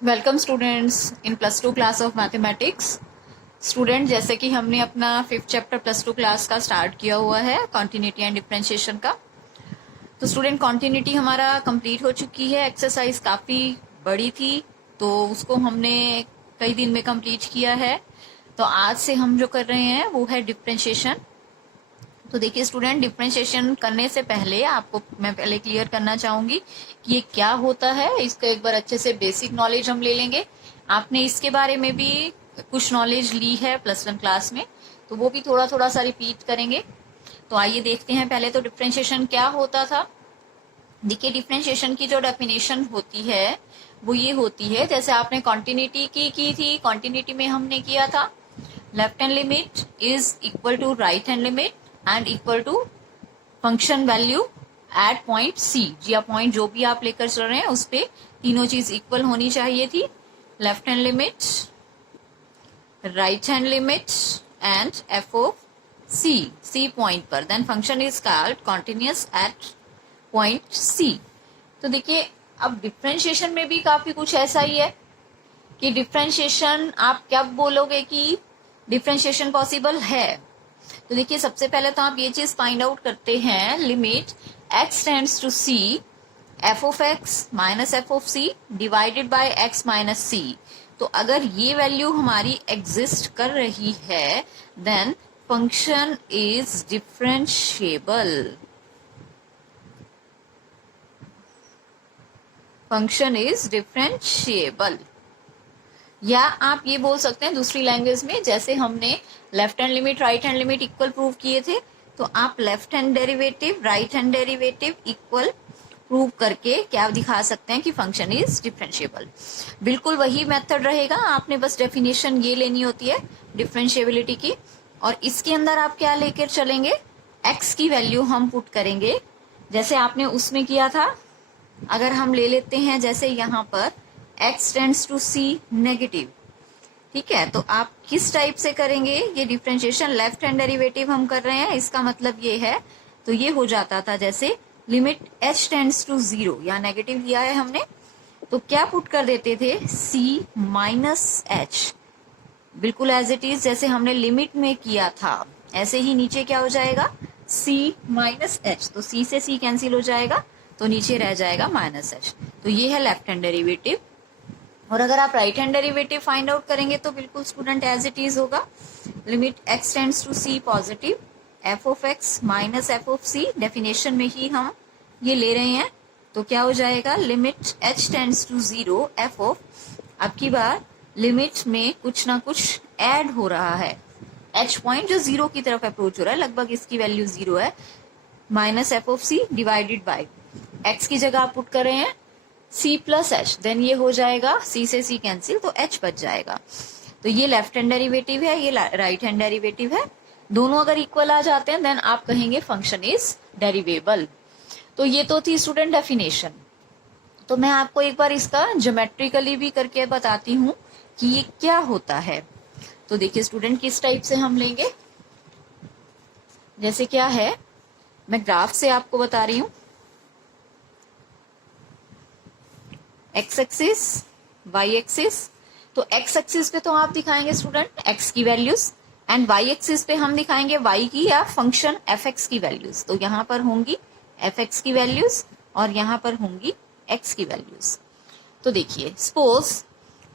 Welcome students in plus two class of mathematics. Student, जैसे कि हमने अपना 5th chapter plus two class का स्टार्ट किया हुआ है कॉन्टिन्यूटी एंड डिफरेंशिएशन का। तो स्टूडेंट, कॉन्टिन्यूटी हमारा कंप्लीट हो चुकी है। एक्सरसाइज काफ़ी बड़ी थी तो उसको हमने कई दिन में कंप्लीट किया है। तो आज से हम जो कर रहे हैं वो है डिफरेंशिएशन। तो देखिए स्टूडेंट, डिफरेंशिएशन करने से पहले आपको मैं पहले क्लियर करना चाहूंगी कि ये क्या होता है। इसका एक बार अच्छे से बेसिक नॉलेज हम ले लेंगे। आपने इसके बारे में भी कुछ नॉलेज ली है +1 क्लास में, तो वो भी थोड़ा थोड़ा सा रिपीट करेंगे। तो आइए देखते हैं पहले तो डिफरेंशिएशन क्या होता था। देखिए, डिफरेंशिएशन की जो डेफिनेशन होती है वो ये होती है, जैसे आपने कॉन्टिन्यूटी की थी। कॉन्टिन्यूटी में हमने किया था left hand limit is equal to right hand limit and equal to function value at point c. जी, आप पॉइंट जो भी आप लेकर चल रहे हैं उस पे तीनों चीज इक्वल होनी चाहिए थी। Left hand limit, right hand limit and f of c point पर, then function is called continuous at point c. तो देखिए, अब डिफरेंशिएशन में भी काफी कुछ ऐसा ही है कि डिफरेंशिएशन आप क्या बोलोगे कि डिफरेंशिएशन पॉसिबल है। तो देखिए, सबसे पहले तो आप ये चीज फाइंड आउट करते हैं, limit x tends to c f of x minus f of c divided by x minus c. तो अगर ये वैल्यू हमारी एग्जिस्ट कर रही है then function is differentiable. Function is differentiable. या आप ये बोल सकते हैं दूसरी लैंग्वेज में, जैसे हमने left hand limit right hand limit equal prove किए थे, तो आप left hand derivative right hand derivative equal prove करके क्या दिखा सकते हैं कि फंक्शन इज डिफरेंशिएबल। बिल्कुल वही मेथड रहेगा, आपने बस डेफिनेशन ये लेनी होती है डिफरेंशिएबिलिटी की, और इसके अंदर आप क्या लेकर चलेंगे, एक्स की वैल्यू हम पुट करेंगे जैसे आपने उसमें किया था। अगर हम ले लेते हैं जैसे यहाँ पर x tends to c negative, ठीक है, तो आप किस टाइप से करेंगे ये डिफरेंशिएशन, लेफ्ट हैंड डेरिवेटिव हम कर रहे हैं, इसका मतलब ये है। तो ये हो जाता था जैसे लिमिट h टेंड्स टू 0, या नेगेटिव लिया है हमने तो क्या पुट कर देते थे, c माइनस h, बिल्कुल एज इट इज जैसे हमने लिमिट में किया था। ऐसे ही नीचे क्या हो जाएगा, c माइनस h, तो c से c कैंसिल हो जाएगा तो नीचे रह जाएगा माइनस h। तो ये है लेफ्ट हैंड डेरिवेटिव। और अगर आप right hand derivative find out करेंगे तो बिल्कुल स्टूडेंट एज इट इज होगा, limit x tends to c positive f of x minus f of c, definition में ही हम ये ले रहे हैं। तो क्या हो जाएगा, limit h tends to 0 f of, अब की बार लिमिट में कुछ ना कुछ ऐड हो रहा है, h पॉइंट जो 0 की तरफ अप्रोच हो रहा है, लगभग इसकी वैल्यू 0 है, minus f of c divided by x की जगह आप पुट कर रहे हैं c प्लस एच, देन ये हो जाएगा c से c कैंसिल तो h बच जाएगा। तो ये लेफ्ट हैंड डेरिवेटिव है, ये राइट हैंड डेरिवेटिव है, दोनों अगर इक्वल आ जाते हैं देन आप कहेंगे फंक्शन इज डेरिवेबल। तो ये तो थी स्टूडेंट डेफिनेशन। तो मैं आपको एक बार इसका ज्योमेट्रिकली भी करके बताती हूँ कि ये क्या होता है। तो देखिए स्टूडेंट, किस टाइप से हम लेंगे, जैसे क्या है, मैं ग्राफ से आपको बता रही हूँ, एक्स एक्सिस वाई एक्सिस। तो एक्स एक्सिस पे तो आप दिखाएंगे स्टूडेंट एक्स की वैल्यूज, एंड वाई एक्सिस पे हम दिखाएंगे वाई की या फंक्शन एफ एक्स की वैल्यूज। तो यहाँ पर होंगी एफ एक्स की वैल्यूज और यहाँ पर होंगी एक्स की वैल्यूज। तो देखिए, सपोज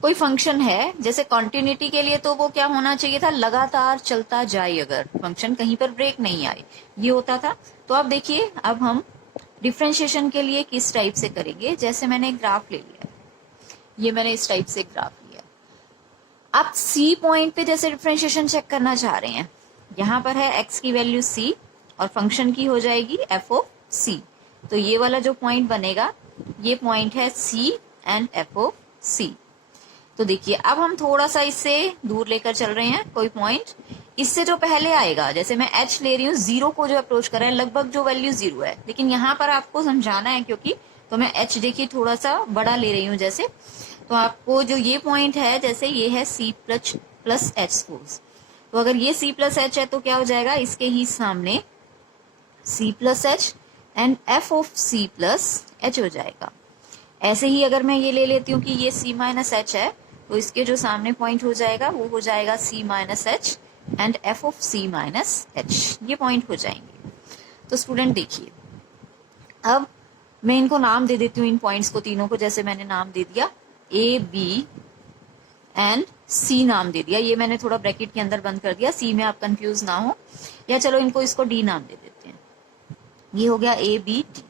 कोई फंक्शन है, जैसे कॉन्टिन्यूटी के लिए तो वो क्या होना चाहिए था, लगातार चलता जाए, अगर फंक्शन कहीं पर ब्रेक नहीं आए, ये होता था। तो अब देखिए, अब हम डिफरेंशिएशन के लिए किस टाइप से करेंगे, जैसे मैंने एक ग्राफ ले लिया, ये मैंने इस टाइप से ग्राफ लिया। आप सी पॉइंट पे जैसे डिफरेंशिएशन चेक करना चाह रहे हैं, यहाँ पर है एक्स की वैल्यू सी और फंक्शन की हो जाएगी एफ ऑफ सी। तो ये वाला जो पॉइंट बनेगा ये पॉइंट है सी एंड एफ ऑफ सी। तो देखिए, अब हम थोड़ा सा इससे दूर लेकर चल रहे हैं कोई पॉइंट, इससे जो पहले आएगा, जैसे मैं h ले रही हूँ, 0 को जो अप्रोच कर रहा है, लगभग जो वैल्यू 0 है, लेकिन यहाँ पर आपको समझाना है क्योंकि, तो मैं h देखिए थोड़ा सा बड़ा ले रही हूँ जैसे, तो आपको जो ये पॉइंट है, जैसे ये है c प्लस h सपोज, तो अगर ये c प्लस h है तो क्या हो जाएगा, इसके ही सामने c plus h and f of c plus h हो जाएगा। ऐसे ही अगर मैं ये ले लेती हूँ कि ये c माइनस एच है, तो इसके जो सामने पॉइंट हो जाएगा वो हो जाएगा c minus h and f of c minus H, ये पॉइंट हो जाएंगे। तो स्टूडेंट देखिए, अब मैं इनको नाम दे देती हूँ, इन पॉइंट्स को तीनों को, जैसे मैंने नाम दे दिया a b एंड c नाम दे दिया। ये मैंने थोड़ा ब्रैकेट के अंदर बंद कर दिया, c में आप कंफ्यूज ना हो, या चलो इनको इसको d नाम दे देते हैं। ये हो गया a b d।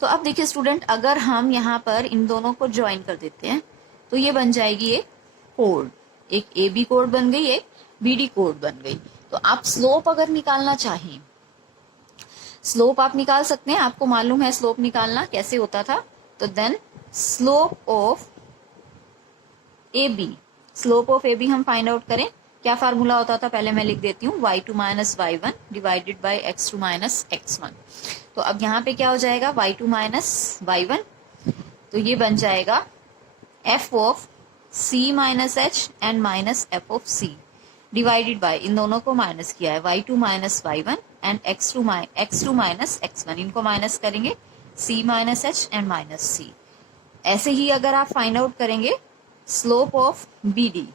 तो अब देखिए स्टूडेंट, अगर हम यहाँ पर इन दोनों को ज्वाइन कर देते हैं तो ये बन जाएगी एक कोड, एक ए बी कोड बन गई, एक बी डी कोड बन गई। तो आप स्लोप अगर निकालना चाहें, स्लोप आप निकाल सकते हैं, आपको मालूम है स्लोप निकालना कैसे होता था। तो then slope of a b, slope of a b हम फाइंड आउट करें, क्या फार्मूला होता था पहले मैं लिख देती हूँ, y2 minus y1 divided by x2 minus x1। तो अब यहाँ पे क्या हो जाएगा, y2 माइनस y1, तो ये बन जाएगा f of c minus h and minus f of c divided by, इन दोनों को माइनस किया है, y2 minus y1 and x2 minus x1, इनको माइनस करेंगे c minus h and minus c। ऐसे ही अगर आप फाइंड आउट करेंगे स्लोप ऑफ बी डी,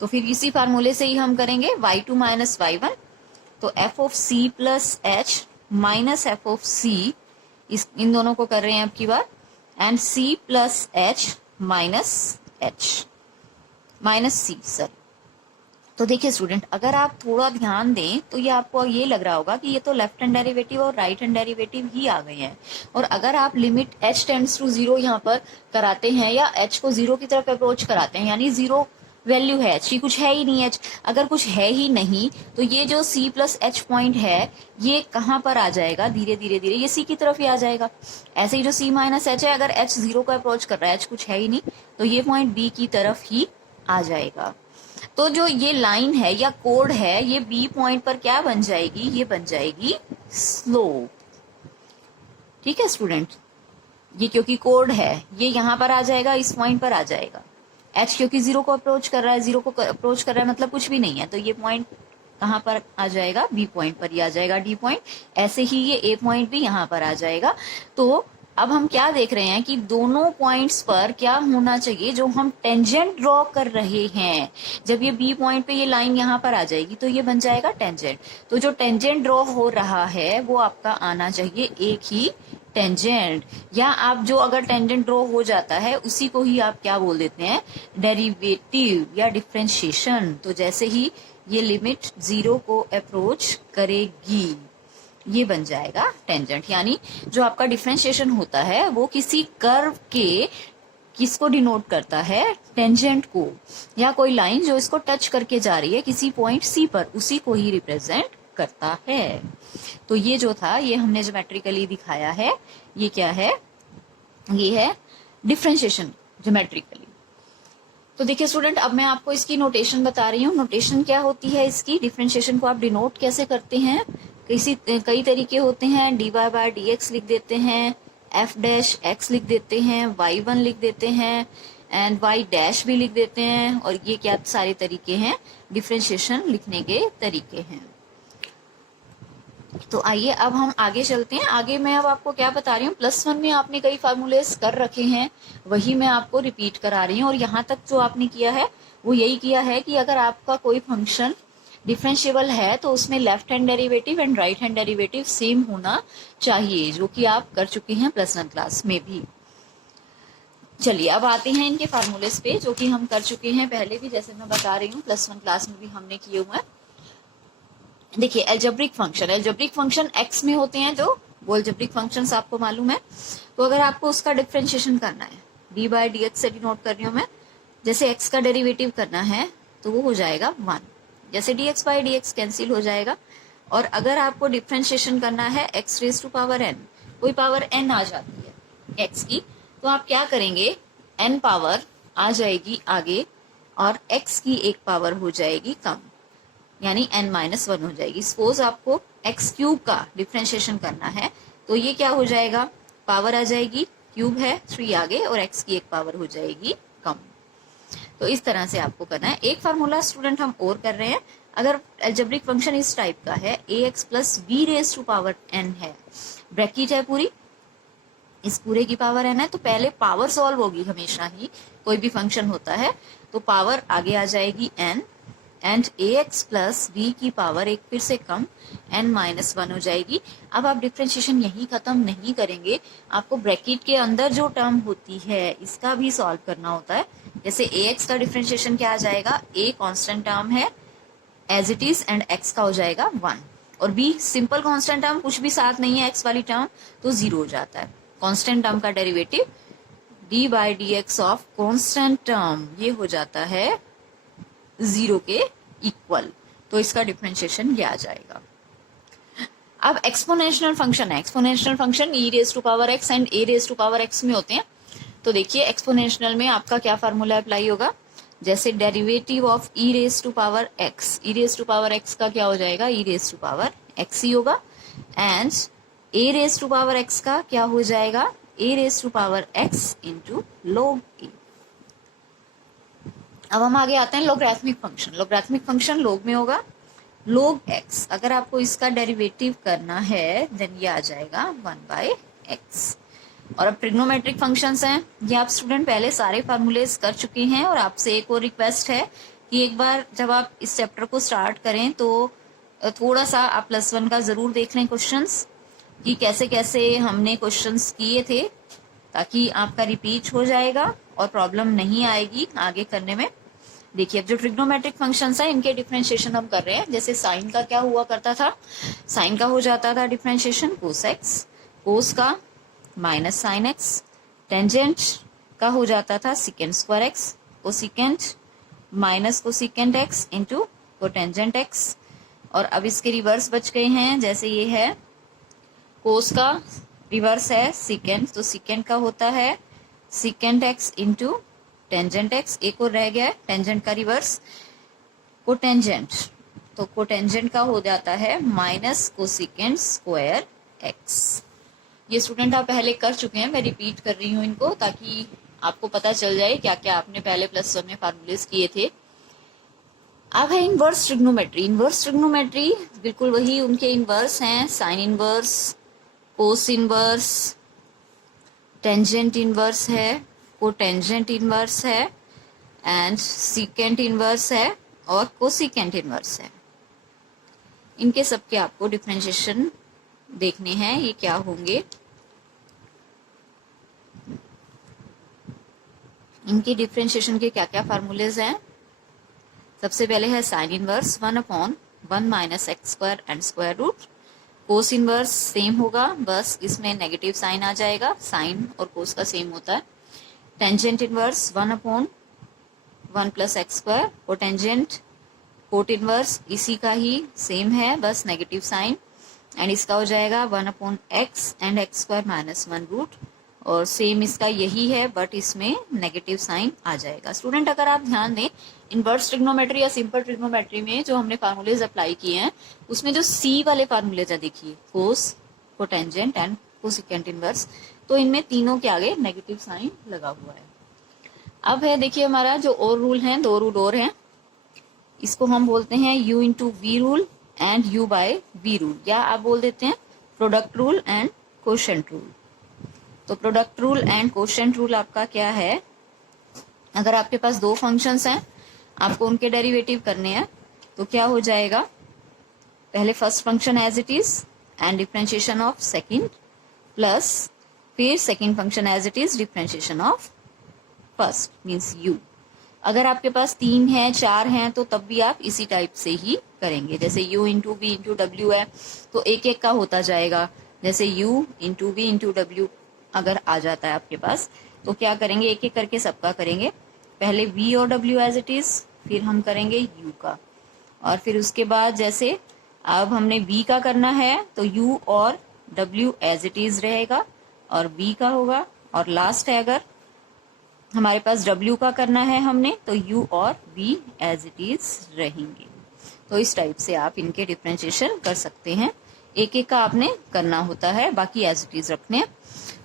तो फिर इसी फार्मूले से ही हम करेंगे y2 माइनस y1, तो f of c plus h minus f of c, इन दोनों को कर रहे हैं अब की बार, and c plus h minus h minus c sir. तो देखिए स्टूडेंट, अगर आप थोड़ा ध्यान दें तो ये आपको ये लग रहा होगा कि ये तो लेफ्ट हैंड डेरिवेटिव और राइट हैंड डेरिवेटिव ही आ गए हैं। और अगर आप लिमिट h टेंड्स टू 0 यहाँ पर कराते हैं, या h को 0 की तरफ अप्रोच कराते हैं, यानी 0 वैल्यू है h की, कुछ है ही नहीं h, अगर कुछ है ही नहीं तो ये जो c प्लस एच पॉइंट है ये कहाँ पर आ जाएगा, धीरे धीरे धीरे ये c की तरफ ही आ जाएगा। ऐसे ही जो c माइनस एच है, अगर h 0 को अप्रोच कर रहा है, h कुछ है ही नहीं, तो ये पॉइंट b की तरफ ही आ जाएगा। तो जो ये लाइन है या कोड है, ये बी पॉइंट पर क्या बन जाएगी, ये बन जाएगी स्लोप। ठीक है स्टूडेंट, ये क्योंकि कोड है ये यहाँ पर आ जाएगा, इस पॉइंट पर आ जाएगा। एच क्योंकि 0 को अप्रोच कर रहा है, 0 को अप्रोच कर रहा है मतलब कुछ भी नहीं है, तो ये पॉइंट कहाँ पर आ जाएगा, बी पॉइंट पर ही आ जाएगा, डी पॉइंट। ऐसे ही ये ए पॉइंट भी यहाँ पर आ जाएगा। तो अब हम क्या देख रहे हैं कि दोनों पॉइंट्स पर क्या होना चाहिए, जो हम टेंजेंट ड्रॉ कर रहे हैं, जब ये बी पॉइंट पे ये लाइन यहाँ पर आ जाएगी तो ये बन जाएगा टेंजेंट। तो जो टेंजेंट ड्रॉ हो रहा है वो आपका आना चाहिए एक ही टेंजेंट, या आप जो अगर टेंजेंट ड्रॉ हो जाता है उसी को ही आप क्या बोल देते हैं, डेरिवेटिव या डिफरेंशिएशन। तो जैसे ही ये लिमिट 0 को अप्रोच करेगी ये बन जाएगा टेंजेंट, यानी जो आपका डिफरेंशिएशन होता है वो किसी कर्व के किसको डिनोट करता है, टेंजेंट को, या कोई लाइन जो इसको टच करके जा रही है किसी पॉइंट सी पर, उसी को ही रिप्रेजेंट करता है। तो ये जो था ये हमने ज्योमेट्रिकली दिखाया है, ये क्या है, ये है डिफरेंशिएशन ज्योमेट्रिकली। तो देखिए स्टूडेंट, अब मैं आपको इसकी नोटेशन बता रही हूँ। नोटेशन क्या होती है इसकी, डिफरेंशिएशन को आप डिनोट कैसे करते हैं, कई तरीके होते हैं। dy बाय डी एक्स लिख देते हैं, f डैश x लिख देते हैं, y1 लिख देते हैं, एंड y डैश भी लिख देते हैं। और ये क्या सारे तरीके हैं डिफरेंशिएशन लिखने के तरीके हैं। तो आइए अब हम आगे चलते हैं। आगे मैं अब आपको क्या बता रही हूँ, +1 में आपने कई फार्मूलेस कर रखे हैं, वही मैं आपको रिपीट करा रही हूँ। और यहाँ तक जो आपने किया है वो यही किया है कि अगर आपका कोई फंक्शन डिफरेंशिएबल है तो उसमें left hand derivative and right hand derivative same होना चाहिए, जो कि आप कर चुके हैं +1 क्लास में भी। चलिए अब आते हैं इनके फार्मूलेस पे, जो कि हम कर चुके हैं पहले भी, जैसे मैं बता रही हूँ +1 क्लास में भी हमने किए हुए हैं। देखिए एल्जेब्रिक फंक्शन x में होते हैं, जो वो एल्जेब्रिक फंक्शंस आपको मालूम है। तो अगर आपको उसका डिफरेंशिएशन करना है, डी बाय डी एक्स से डिनोट कर रही हूँ मैं, जैसे x का डेरिवेटिव करना है तो वो हो जाएगा 1, जैसे dx बाई dx कैंसिल हो जाएगा। और अगर आपको डिफरेंशिएशन करना है x raise to power n, कोई पावर n आ जाती है x की, तो आप क्या करेंगे, n पावर आ जाएगी आगे और x की एक पावर हो जाएगी कम, यानी n माइनस 1 हो जाएगी। सपोज आपको x क्यूब का डिफरेंशिएशन करना है तो ये क्या हो जाएगा, पावर आ जाएगी, क्यूब है 3 आगे और x की एक पावर हो जाएगी कम। तो इस तरह से आपको करना है। एक फार्मूला स्टूडेंट हम और कर रहे हैं, अगर एल्जेब्रिक फंक्शन इस टाइप का है ax plus b raise to power n है, ब्रैकेट है पूरी, इस पूरे की पावर n है, तो पहले पावर सॉल्व होगी हमेशा ही, कोई भी फंक्शन होता है तो पावर आगे आ जाएगी n and ax plus b की पावर एक फिर से कम n-1 हो जाएगी। अब आप डिफ्रेंशिएशन यहीं खत्म नहीं करेंगे, आपको ब्रैकेट के अंदर जो टर्म होती है इसका भी सॉल्व करना होता है। जैसे ax का डिफ्रेंशिएशन क्या आ जाएगा, a कांस्टेंट टर्म है as it is and x का हो जाएगा 1, और b सिंपल कांस्टेंट टर्म, कुछ भी साथ नहीं है x वाली टर्म, तो 0 हो जाता है। कांस्टेंट टर्म का derivative d by d x of constant term ये हो जाता है 0 के इक्वल, तो इसका डिफरेंशिएशन ये आ जाएगा। अब एक्सपोनेंशियल फंक्शन है, exponential function e raise to power x and a raise to power x में होते हैं। तो देखिए एक्सपोनेंशियल में आपका क्या फार्मूला अप्लाई होगा, जैसे derivative of e raise to power x, e raise to power x का क्या हो जाएगा, e raise to power x ही होगा, and a raise to power x का क्या हो जाएगा, a raise to power x into log a। अब हम आगे आते हैं लोगरिथमिक फंक्शन। लोगरिथमिक फंक्शन लोग में होगा, log x, अगर आपको इसका डेरिवेटिव करना है देन ये आ जाएगा 1/x। और अब ट्रिग्नोमेट्रिक फंक्शंस हैं, ये आप स्टूडेंट पहले सारे फार्मूलेज कर चुके हैं, और आपसे एक और रिक्वेस्ट है कि एक बार जब आप इस चैप्टर को स्टार्ट करें तो थोड़ा सा आप +1 का जरूर देख लें क्वेश्चंस, कि कैसे कैसे हमने क्वेश्चंस किए थे, ताकि आपका रिपीट हो जाएगा और प्रॉब्लम नहीं आएगी आगे करने में। देखिए अब जो ट्रिग्नोमेट्रिक फंक्शंस है इनके डिफरेंशिएशन हम कर रहे हैं। जैसे साइन का क्या हुआ करता था, साइन का हो जाता था डिफरेंशिएशन कोस एक्स, कोस का माइनस साइन एक्स, टेंजेंट का हो जाता था secant square x, cosecant minus cosecant x into cotangent x. और अब इसके रिवर्स बच गए हैं, जैसे ये है कोस का रिवर्स है सिकेंड, तो सिकेंड का होता है secant x into tangent x. एक और रह गया है टेंजेंट का रिवर्स कोटेंजेंट, तो कोटेंजेंट का हो जाता है माइनस कोसिकेंट स्क्वायर एक्स। ये स्टूडेंट आप पहले कर चुके हैं, मैं रिपीट कर रही हूँ इनको ताकि आपको पता चल जाए क्या क्या आपने पहले +1 में फार्मूलेज किए थे। अब है इनवर्स ट्रिग्नोमेट्री। इनवर्स ट्रिग्नोमेट्री बिल्कुल वही उनके इनवर्स हैं, sine inverse, cos inverse, tangent inverse है, कोटेंजेंट इनवर्स है, एंड सीकेंट इनवर्स है और कोसिकेंट इनवर्स है। इनके सबके आपको डिफरेंशिएशन देखने हैं, ये क्या होंगे। इनके डिफरेंशिएशन के क्या क्या फार्मूलेज हैं। सबसे पहले है sine inverse 1/1 minus x square and square root. Cos inverse same होगा, बस इसमें नेगेटिव साइन आ जाएगा, साइन और कोस का सेम होता है। Tangent inverse 1/1 plus x square. Cotangent cot inverse इसी का ही सेम है, बस नेगेटिव साइन, एंड इसका हो जाएगा 1/x and x square minus 1 root, और सेम इसका यही है बट इसमें नेगेटिव साइन आ जाएगा। स्टूडेंट अगर आप ध्यान दें इनवर्स ट्रिग्नोमेट्री या सिंपल ट्रिग्नोमेट्री में जो हमने फार्मूलेज अप्लाई किए हैं उसमें जो सी वाले फार्मूलेज है देखिए, कोस, कोटेंजेंट एंड कोसिकेंट इनवर्स, तो इनमें तीनों के आगे नेगेटिव साइन लगा हुआ है। अब है देखिए हमारा जो और रूल है, 2 रूल और हैं, इसको हम बोलते हैं u into v rule and u by v rule, या आप बोल देते हैं product rule and quotient rule. तो product rule and quotient rule आपका क्या है, अगर आपके पास 2 फंक्शंस हैं आपको उनके डेरिवेटिव करने हैं तो क्या हो जाएगा, पहले first function as it is and differentiation of second, plus फिर second function as it is differentiation of first means u। अगर आपके पास 3 हैं 4 हैं तो तब भी आप इसी टाइप से ही करेंगे, जैसे u इंटू वी इंटू डब्ल्यू है तो एक एक का होता जाएगा, जैसे u इंटू वी इंटू डब्ल्यू अगर आ जाता है आपके पास तो क्या करेंगे, एक एक करके सबका करेंगे, पहले v और w एज इट इज, फिर हम करेंगे u का, और फिर उसके बाद जैसे अब हमने v का करना है तो u और w एज इट इज रहेगा और v का होगा, और लास्ट है अगर हमारे पास w का करना है हमने तो u और v एज इट इज रहेंगे। तो इस टाइप से आप इनके डिफरेंशिएशन कर सकते हैं, एक एक का आपने करना होता है, बाकी एज इट इज रखने हैं।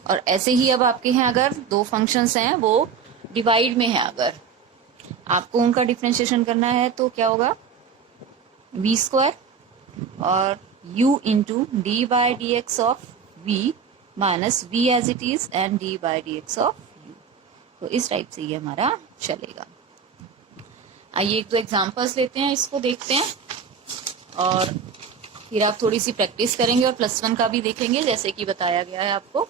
और ऐसे ही अब आपके हैं अगर 2 फंक्शंस हैं वो डिवाइड में है, अगर आपको उनका डिफरेंशिएशन करना है तो क्या होगा, v स्क्वायर और u into d by d x of v minus v as it is and d by d x of u। तो इस टाइप से ये हमारा चलेगा। आइए एक दो एग्जांपल्स लेते हैं, इसको देखते हैं और फिर आप थोड़ी सी प्रैक्टिस करेंगे और +1 का भी देखेंगे जैसे कि बताया गया है आपको।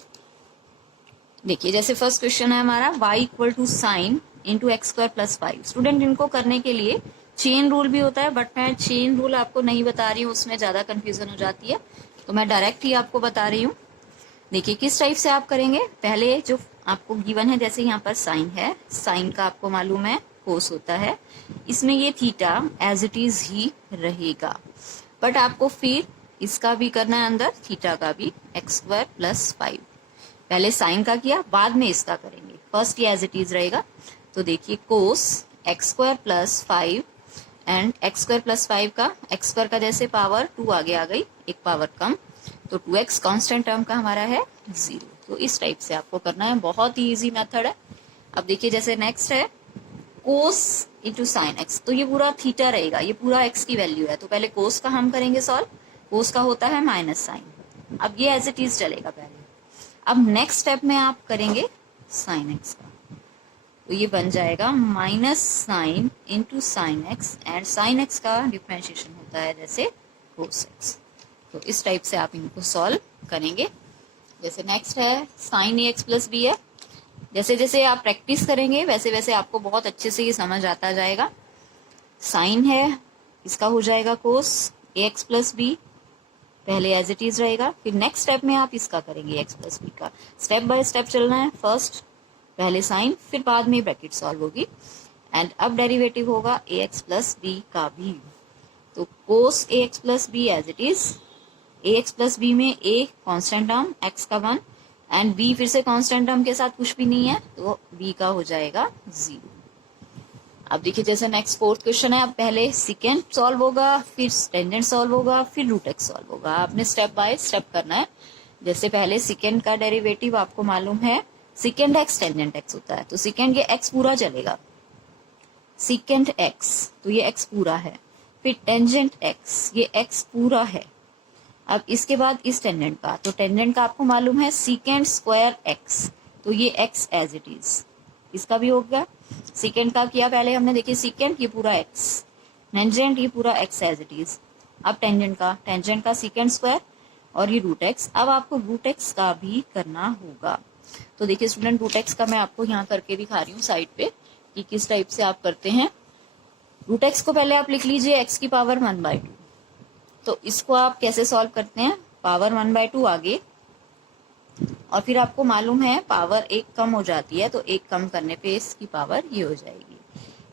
देखिए जैसे फर्स्ट क्वेश्चन है हमारा y equal to sine into x square plus 5। Student इनको करने के लिए चेन रूल भी होता है, बट मैं चेन रूल आपको नहीं बता रही हूँ, उसमें ज्यादा कंफ्यूजन हो जाती है, तो मैं डायरेक्ट ही आपको बता रही हूँ। देखिए किस टाइप से आप करेंगे। पहले जो आपको गिवन है, जैसे यहाँ पर साइन है, साइन का आपको मालूम है कोस होता है, इसमें ये थीटा एज इट इज ही रहेगा, बट आपको फिर इसका भी करना है अंदर, थीटा का भी, एक्स स्क्वायर प्लस 5। पहले साइन का किया, बाद में इसका करेंगे, फर्स्ट ये एज इट इज रहेगा। तो देखिए cos x square plus 5 and x square plus 5 का, एक्स स्क्वायर का जैसे पावर 2 आगे आ गई, एक पावर कम, तो 2x कांस्टेंट टर्म का हमारा है 0। तो इस टाइप से आपको करना है, बहुत ही इजी मेथड है। अब देखिए जैसे नेक्स्ट है कोस इंटू साइन एक्स, तो ये पूरा थीटा रहेगा, ये पूरा x की वैल्यू है, तो पहले कोस का हम करेंगे सॉल्व। कोस का होता है माइनस साइन, अब ये एज इट इज चलेगा पहले। अब नेक्स्ट स्टेप में आप करेंगे साइन एक्स का, तो ये बन जाएगा minus sine into sine x, and sine x का डिफरेंशिएशन होता है जैसे कोस एक्स। तो इस टाइप से आप इनको सॉल्व करेंगे। जैसे नेक्स्ट है साइन ए एक्स प्लस बी है, जैसे जैसे आप प्रैक्टिस करेंगे वैसे वैसे आपको बहुत अच्छे से ये समझ आता जाएगा। साइन है, इसका हो जाएगा cos a x plus b, पहले एज इट इज रहेगा, फिर नेक्स्ट स्टेप में आप इसका करेंगे एक्स प्लस बी का। स्टेप बाय स्टेप चलना है, फर्स्ट पहले साइन, फिर बाद में ब्रैकेट सॉल्व होगी, एंड अब डेरिवेटिव होगा ए एक्स प्लस बी का भी। तो cos a x plus b as it is, a x plus b में ए कांस्टेंट टर्म एक्स का 1 एंड बी फिर से कांस्टेंट टर्म के साथ कुछ भी नहीं है, तो बी का हो जाएगा 0। अब देखिए जैसे नेक्स्ट फोर्थ क्वेश्चन है, अब पहले सिकेंड सॉल्व होगा, फिर टेंजेंट सॉल्व होगा, फिर रूट एक्स सॉल्व होगा। आपने स्टेप बाय स्टेप करना है। जैसे पहले सिकेंड का डेरिवेटिव आपको मालूम है, सिकेंड एक्स टेंजेंट एक्स होता है, तो सिकेंड ये एक्स पूरा चलेगा, सिकेंड एक्स, तो ये एक्स पूरा है, फिर टेंजेंट एक्स, ये एक्स पूरा है। अब इसके बाद इस टेंजेंट का, तो टेंजेंट का आपको मालूम है सिकेंड स्क्वायर एक्स, तो ये एक्स एज इट इज, इसका भी हो गया। सिकेंड का किया पहले हमने, देखिए सिकेंड ये पूरा एक्स, टेंजेंट ये पूरा एक्स एज इट इज। अब टेंजेंट का सिकेंड स्क्वायर और ये रूट एक्स। अब आपको रूट एक्स का भी करना होगा। तो देखिए स्टूडेंट रूट एक्स का मैं आपको यहाँ करके दिखा रही हूँ साइड पे कि किस टाइप से आप करते हैं। रूट एक्स को पहले आप लिख लीजिए एक्स की पावर 1/2। तो इसको आप कैसे सॉल्व करते हैं, पावर 1/2 आगे, और फिर आपको मालूम है पावर एक कम हो जाती है, तो एक कम करने पे इसकी पावर ये हो जाएगी,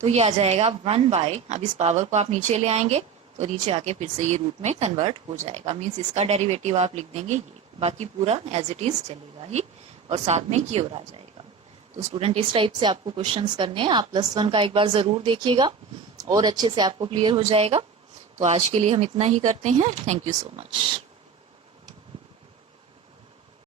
तो ये आ जाएगा 1/, अब इस पावर को आप नीचे ले आएंगे तो नीचे आके फिर से ये रूट में कन्वर्ट हो जाएगा, मीन्स इसका डेरिवेटिव आप लिख देंगे ये, बाकी पूरा एज इट इज चलेगा ही, और साथ में की ओर आ जाएगा। तो स्टूडेंट इस टाइप से आपको क्वेश्चंस करने हैं। आप +1 का एक बार जरूर देखिएगा और अच्छे से आपको क्लियर हो जाएगा। तो आज के लिए हम इतना ही करते हैं। Thank you so much.